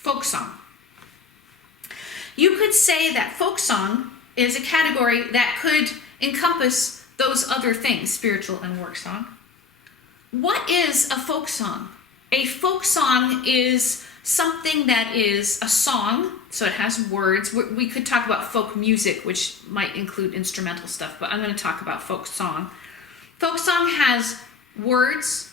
folk song. You could say that folk song is a category that could encompass those other things, spiritual and work song. What is a folk song? A folk song is something that is a song, so it has words. We could talk about folk music, which might include instrumental stuff, but I'm going to talk about folk song. Folk song has words.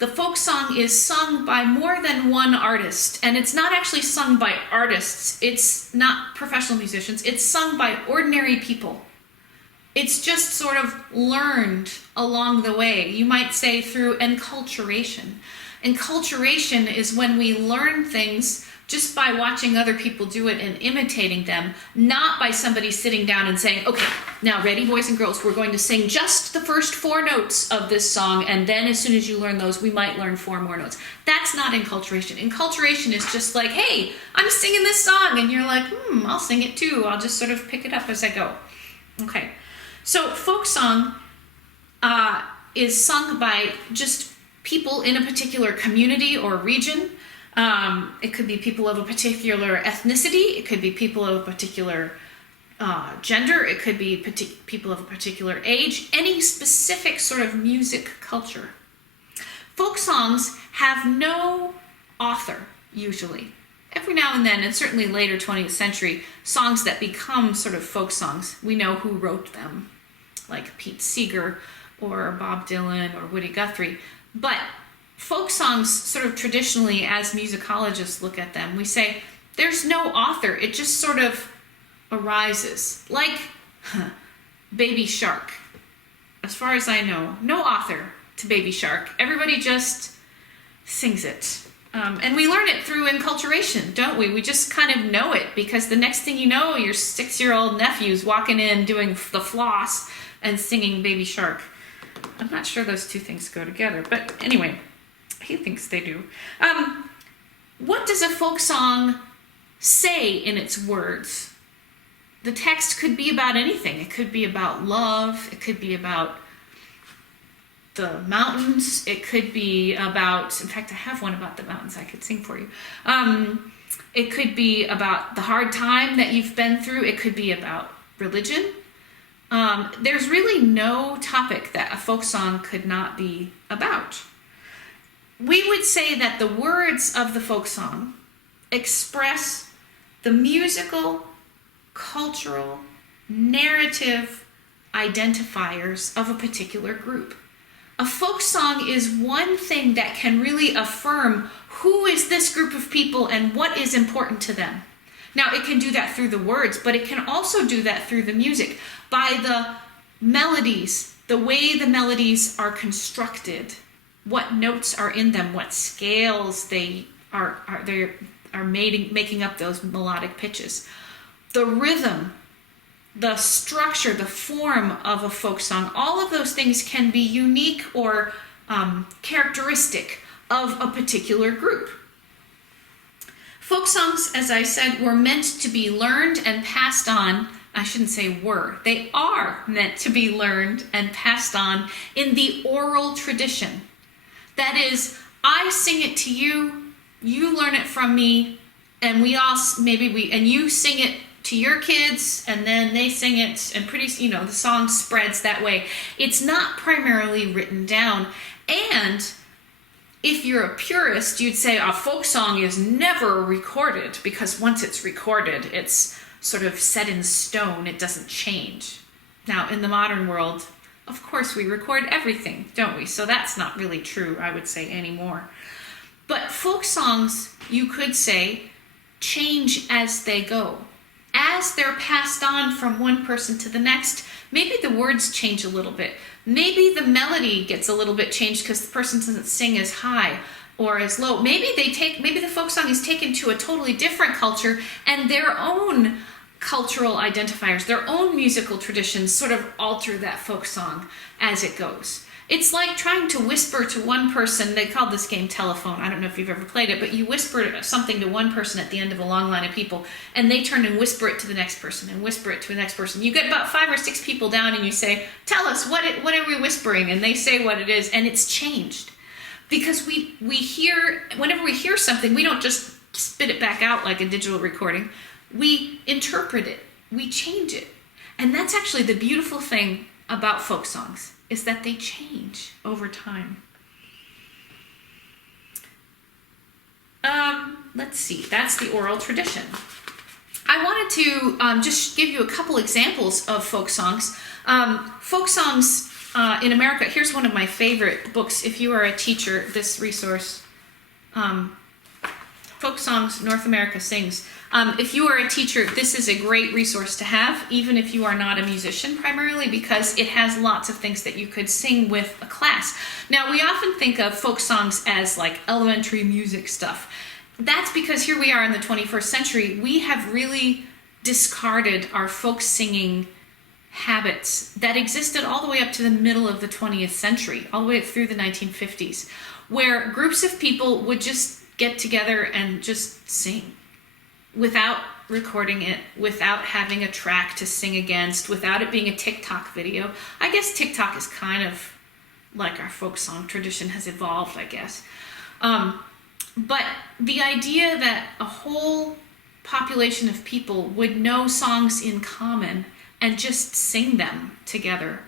The folk song is sung by more than one artist, and it's not actually sung by artists. It's not professional musicians. It's sung by ordinary people. It's just sort of learned along the way. You might say through enculturation. Enculturation is when we learn things just by watching other people do it and imitating them, not by somebody sitting down and saying, okay, now ready, boys and girls, we're going to sing just the first 4 notes of this song, and then as soon as you learn those, we might learn 4 more notes. That's not enculturation. Enculturation is just like, hey, I'm singing this song, and you're like, I'll sing it too. I'll just sort of pick it up as I go. Okay, so folk song is sung by just people in a particular community or region. It could be people of a particular ethnicity. It could be people of a particular gender. It could be people of a particular age. Any specific sort of music culture. Folk songs have no author, usually. Every now and then, and certainly later 20th century, songs that become sort of folk songs, we know who wrote them, like Pete Seeger or Bob Dylan or Woody Guthrie. But folk songs, sort of traditionally, as musicologists look at them, we say there's no author. It just sort of arises. Like Baby Shark. As far as I know, no author to Baby Shark. Everybody just sings it. And we learn it through enculturation, don't we? We just kind of know it because the next thing you know, your 6-year-old nephew's walking in doing the floss and singing Baby Shark. I'm not sure those two things go together, but anyway, he thinks they do. What does a folk song say in its words? The text could be about anything. It could be about love. It could be about the mountains. It could be about, in fact, I have one about the mountains I could sing for you. It could be about the hard time that you've been through. It could be about religion. There's really no topic that a folk song could not be about. We would say that the words of the folk song express the musical, cultural, narrative identifiers of a particular group. A folk song is one thing that can really affirm who is this group of people and what is important to them. Now, it can do that through the words, but it can also do that through the music, by the melodies, the way the melodies are constructed, what notes are in them, what scales they are making up those melodic pitches. The rhythm, the structure, the form of a folk song, all of those things can be unique or characteristic of a particular group. Folk songs, as I said, were meant to be learned and passed on. I shouldn't say were. They are meant to be learned and passed on in the oral tradition. That is, I sing it to you, you learn it from me, and you sing it to your kids, and then they sing it, and the song spreads that way. It's not primarily written down. And if you're a purist, you'd say a folk song is never recorded, because once it's recorded, it's sort of set in stone. It doesn't change. Now, in the modern world, of course, we record everything, don't we? So that's not really true, I would say, anymore. But folk songs, you could say, change as they go. As they're passed on from one person to the next, maybe the words change a little bit. Maybe the melody gets a little bit changed because the person doesn't sing as high or as low. Maybe the folk song is taken to a totally different culture, and their own cultural identifiers, their own musical traditions sort of alter that folk song as it goes. It's like trying to whisper to one person. They call this game telephone. I don't know if you've ever played it, but you whisper something to one person at the end of a long line of people, and they turn and whisper it to the next person and whisper it to the next person. You get about 5 or 6 people down and you say, tell us, what are we whispering? And they say what it is, and it's changed. Because whenever we hear something, we don't just spit it back out like a digital recording. We interpret it, we change it. And that's actually the beautiful thing about folk songs, is that they change over time. Let's see, that's the oral tradition. I wanted to just give you a couple examples of folk songs. Folk songs in America, here's one of my favorite books. If you are a teacher, this resource, Folk Songs North America Sings. If you are a teacher, this is a great resource to have, even if you are not a musician primarily, because it has lots of things that you could sing with a class. Now, we often think of folk songs as like elementary music stuff. That's because here we are in the 21st century. We have really discarded our folk singing habits that existed all the way up to the middle of the 20th century, all the way through the 1950s, where groups of people would just get together and just sing without recording it, without having a track to sing against, without it being a TikTok video. I guess TikTok is kind of like our folk song tradition has evolved, I guess. But the idea that a whole population of people would know songs in common and just sing them together,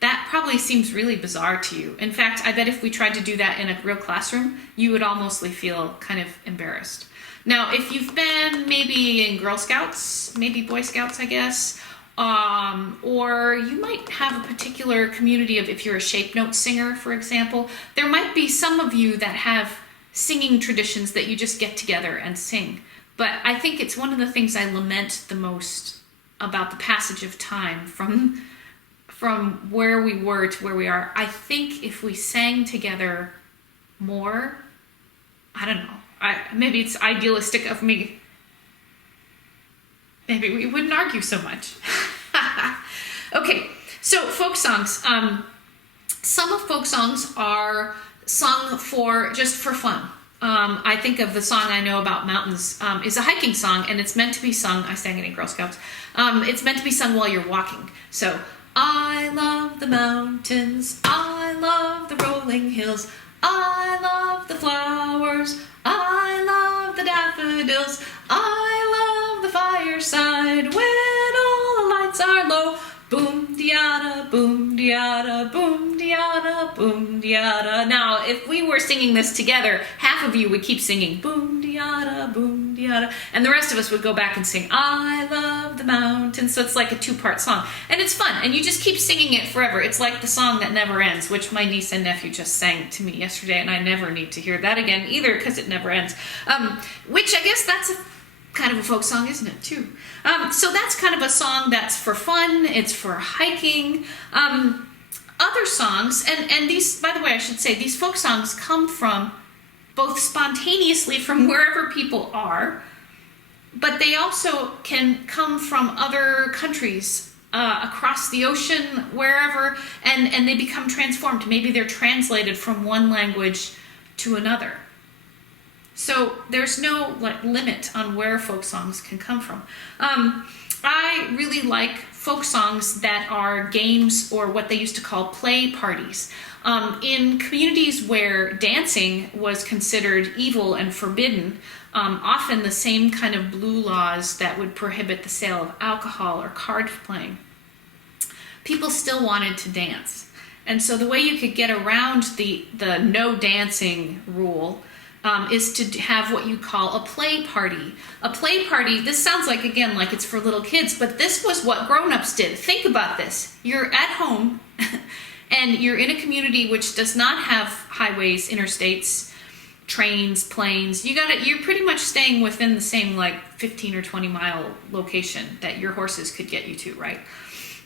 that probably seems really bizarre to you. In fact, I bet if we tried to do that in a real classroom, you would almostly feel kind of embarrassed. Now, if you've been maybe in Girl Scouts, maybe Boy Scouts, I guess, or you might have a particular community of, if you're a shape note singer, for example, there might be some of you that have singing traditions that you just get together and sing. But I think it's one of the things I lament the most about the passage of time from where we were to where we are. I think if we sang together more, I don't know, maybe it's idealistic of me. Maybe we wouldn't argue so much. Okay, so folk songs. Some of folk songs are sung just for fun. I think of the song I know about mountains is a hiking song, and it's meant to be sung. I sang it in Girl Scouts. It's meant to be sung while you're walking. So, I love the mountains, I love the rolling hills, I love the flowers, I love the daffodils, I love the fireside when all the lights are low. Boom diada, boom diada, boom diada, boom diada. Now, if we were singing this together, half of you would keep singing boom diada, and the rest of us would go back and sing I love the mountains. So it's like a two-part song, and it's fun, and you just keep singing it forever. It's like the song that never ends, which my niece and nephew just sang to me yesterday, and I never need to hear that again either because it never ends. Which I guess that's kind of a folk song, isn't it, too? So that's kind of a song that's for fun, it's for hiking. Other songs, and these, by the way, I should say, these folk songs come from both spontaneously from wherever people are, but they also can come from other countries, across the ocean, wherever, and they become transformed. Maybe they're translated from one language to another. So there's no limit on where folk songs can come from. I really like folk songs that are games, or what they used to call play parties. In communities where dancing was considered evil and forbidden, often the same kind of blue laws that would prohibit the sale of alcohol or card playing, people still wanted to dance. And so the way you could get around the no dancing rule is to have what you call a play party. A play party, this sounds like, again, like it's for little kids, but this was what grown-ups did. Think about this. You're at home, and you're in a community which does not have highways, interstates, trains, planes. You're pretty much staying within the same 15 or 20 mile location that your horses could get you to, right?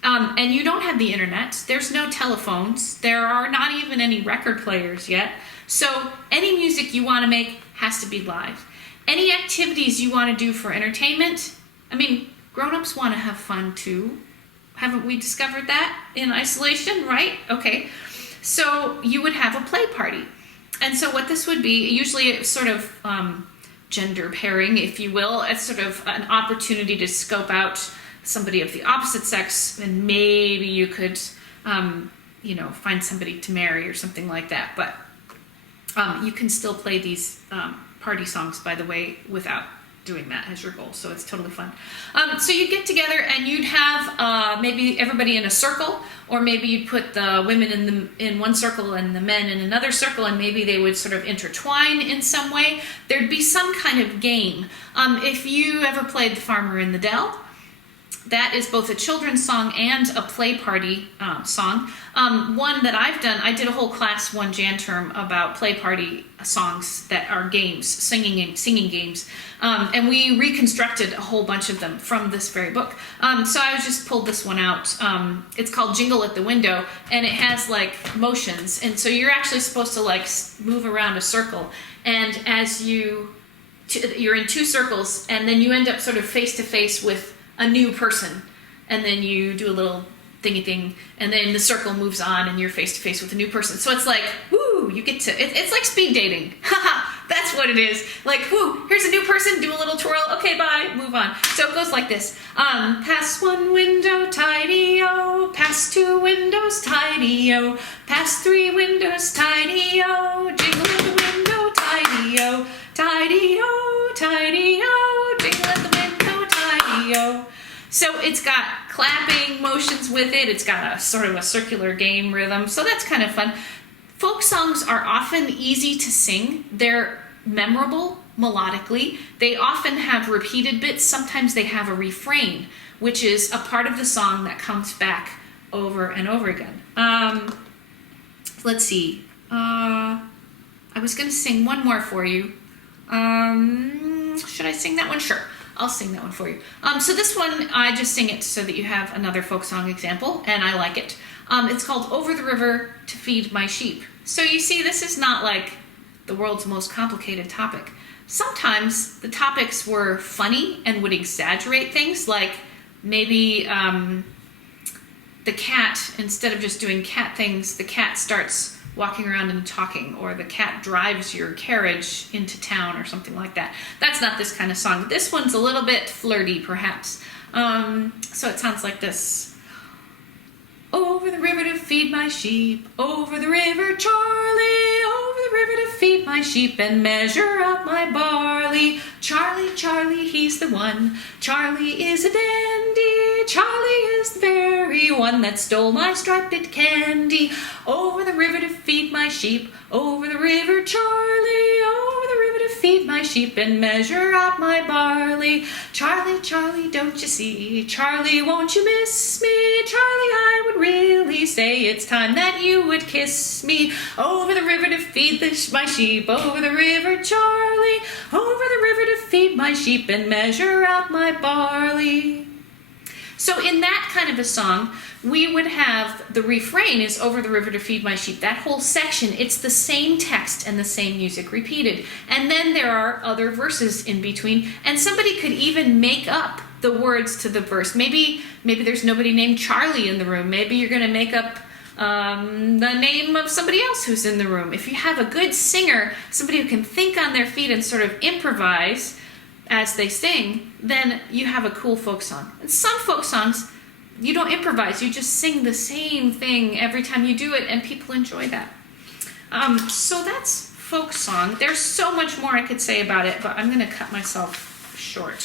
And you don't have the internet. There's no telephones. There are not even any record players yet. So any music you want to make has to be live. Any activities you want to do for entertainment, I mean, grown-ups want to have fun too. Haven't we discovered that in isolation, right? Okay. So you would have a play party. And so what this would be, usually it's sort of gender pairing, if you will. It's sort of an opportunity to scope out somebody of the opposite sex, and maybe you could, find somebody to marry or something like that. But you can still play these party songs, by the way, without doing that as your goal. So it's totally fun. So you'd get together and you'd have maybe everybody in a circle, or maybe you'd put the women in one circle and the men in another circle, and maybe they would sort of intertwine in some way. There'd be some kind of game. If you ever played The Farmer in the Dell, that is both a children's song and a play party song. One that I've done, I did a whole class one Jan term about play party songs that are games, singing games. And we reconstructed a whole bunch of them from this very book. So I just pulled this one out. It's called Jingle at the Window, and it has like motions. And so you're actually supposed to like move around a circle. And as you're in two circles, and then you end up sort of face to face with a new person, and then you do a little thingy thing, and then the circle moves on and you're face to face with a new person. So it's like, woo, you get to, it's like speed dating. Haha, that's what it is. Like, woo, here's a new person, do a little twirl, okay, bye, move on. So it goes like this. Pass one window, tidy-o, pass two windows, tidy-o, pass three windows, tidy-o, jingle at the window, tidy-o, tidy-o, tidy-o, jingle at the window, tidy-o. So it's got clapping motions with it. It's got a sort of a circular game rhythm. So that's kind of fun. Folk songs are often easy to sing. They're memorable melodically. They often have repeated bits. Sometimes they have a refrain, which is a part of the song that comes back over and over again. Let's see. I was going to sing one more for you. Should I sing that one? Sure. I'll sing that one for you. So this one, I just sing it so that you have another folk song example, and I like it. It's called Over the River to Feed My Sheep. So you see, this is not like the world's most complicated topic. Sometimes the topics were funny and would exaggerate things, like maybe the cat, instead of just doing cat things, the cat starts walking around and talking, or the cat drives your carriage into town or something like that. That's not this kind of song. This one's a little bit flirty, perhaps. So it sounds like this. Over the river to feed my sheep, over the river, Charlie, over the river to feed my sheep and measure up my barley. Charlie, Charlie, he's the one. Charlie is a dandy. Charlie is the very one that stole my striped candy. Over the river to feed my sheep, over the river, Charlie, over the river to feed my sheep and measure out my barley. Charlie, Charlie, don't you see? Charlie, won't you miss me? Charlie, I would really say it's time that you would kiss me. Over the river to feed my sheep, over the river, Charlie, over the river to feed my sheep and measure out my barley. So in that kind of a song, we would have the refrain is over the river to feed my sheep. That whole section, it's the same text and the same music repeated. And then there are other verses in between. And somebody could even make up the words to the verse. Maybe there's nobody named Charlie in the room. Maybe you're going to make up the name of somebody else who's in the room. If you have a good singer, somebody who can think on their feet and sort of improvise as they sing, then you have a cool folk song. And some folk songs, you don't improvise, you just sing the same thing every time you do it, and people enjoy that. So that's folk song. There's so much more I could say about it, but I'm going to cut myself short.